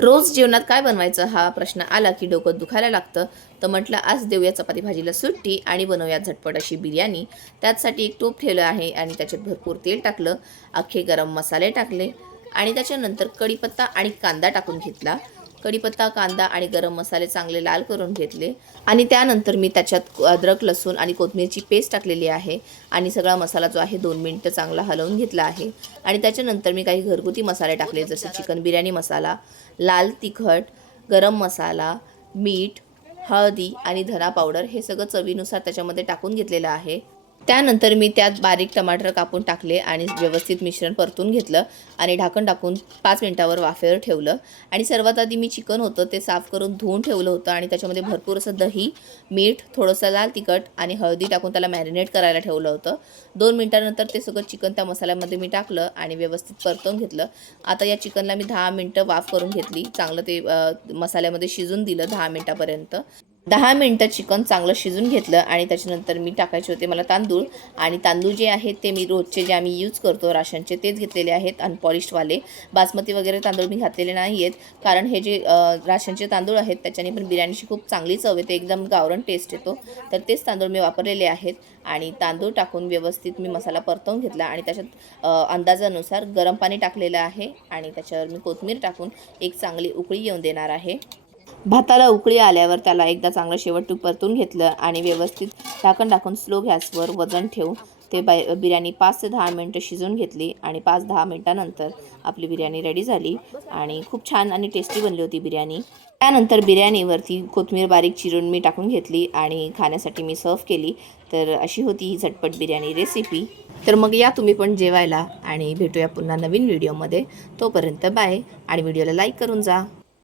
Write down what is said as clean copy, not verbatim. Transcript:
रोज जेवणात काय बनवायचं हा प्रश्न आला की डोकं दुखायला लागतं. तर म्हटलं आज देऊया चपाती भाजीला सुट्टी आणि बनवूया झटपट अशी बिर्याणी. त्याचसाठी एक टोप ठेवलं आहे आणि त्याच्यात भरपूर तेल टाकलं, अख्खे गरम मसाले टाकले आणि त्याच्यानंतर कढीपत्ता आणि कांदा टाकून घेतला. कढीपत्ता, कांदा आणि गरम मसाले चांगले लाल करून घेतले आणि त्यानंतर मी त्याच्यात अद्रक, लसूण आणि कोथिंबीरची पेस्ट टाकलेली आहे आणि सगळा मसाला जो आहे 2 मिनिटं चांगला हलवून घेतला आहे. आणि त्याच्यानंतर मी काही घरगुती मसाले टाकले, जसे चिकन बिर्याणी मसाला, लाल तिखट, गरम मसाला, मीठ, हळदी आणि धना पावडर हे सगळं चवीनुसार त्याच्यामध्ये टाकून घेतलेलं आहे. त्यानंतर मी त्यात बारीक टमाटर कापून टाकले आणि व्यवस्थित मिश्रण परतून घेतलं आणि ढाकण टाकून 5 मिनिटावर वाफेवर ठेवलं. आणि सर्वात आधी मी चिकन होतं ते साफ करून धुवून ठेवलं होतं आणि त्याच्यामध्ये भरपूर असं दही, मीठ, थोडंसं लाल तिखट आणि हळदी टाकून त्याला मॅरिनेट करायला ठेवलं होतं. 2 मिनिटानंतर ते सगळं चिकन त्या मसाल्यामध्ये मी टाकलं आणि व्यवस्थित परतून घेतलं. आता या चिकनला मी 10 मिनिटं वाफ करून घेतली. चांगलं ते मसाल्यामध्ये शिजून दिलं 10 मिनिटापर्यंत. 10 मिनिटं चिकन चांगलं शिजून घेतलं आणि त्याच्यानंतर मी टाकायचे होते मला तांदूळ. आणि तांदूळ जे आहेत ते मी रोजचे जे आम्ही यूज करतो राशनचे तेच घेतलेले आहेत, अनपॉलिश्डवाले. बासमती वगैरे तांदूळ मी घातलेले नाही आहेत, कारण हे जे राशनचे तांदूळ आहेत त्याच्याने पण बिर्याणीची खूप चांगली चव येते, एकदम गावरान टेस्ट येतो. तर तेच तांदूळ मी वापरलेले आहेत आणि तांदूळ टाकून व्यवस्थित मी मसाला परतवून घेतला आणि त्याच्यात अंदाजानुसार गरम पाणी टाकलेलं आहे आणि त्याच्यावर मी कोथिंबीर टाकून एक चांगली उकळी येऊन देणार आहे. भाताला उकळी आल्यावर त्याला एकदा चांगलं शेवट परतून घेतलं आणि व्यवस्थित झाकण टाकून स्लो गॅसवर वजन ठेवून ते बिर्याणी 5 ते 10 मिनिटं शिजवून घेतली आणि 5-10 मिनिटानंतर आपली बिर्याणी रेडी झाली आणि खूप छान आणि टेस्टी बनली होती बिर्याणी. त्यानंतर बिर्याणीवरती कोथिंबीर बारीक चिरून मी टाकून घेतली आणि खाण्यासाठी मी सर्व केली. तर अशी होती ही झटपट बिर्याणी रेसिपी. तर मग या तुम्ही पण जेवायला आणि भेटूया पुन्हा नवीन व्हिडिओमध्ये. तोपर्यंत बाय आणि व्हिडिओला लाईक करून जा.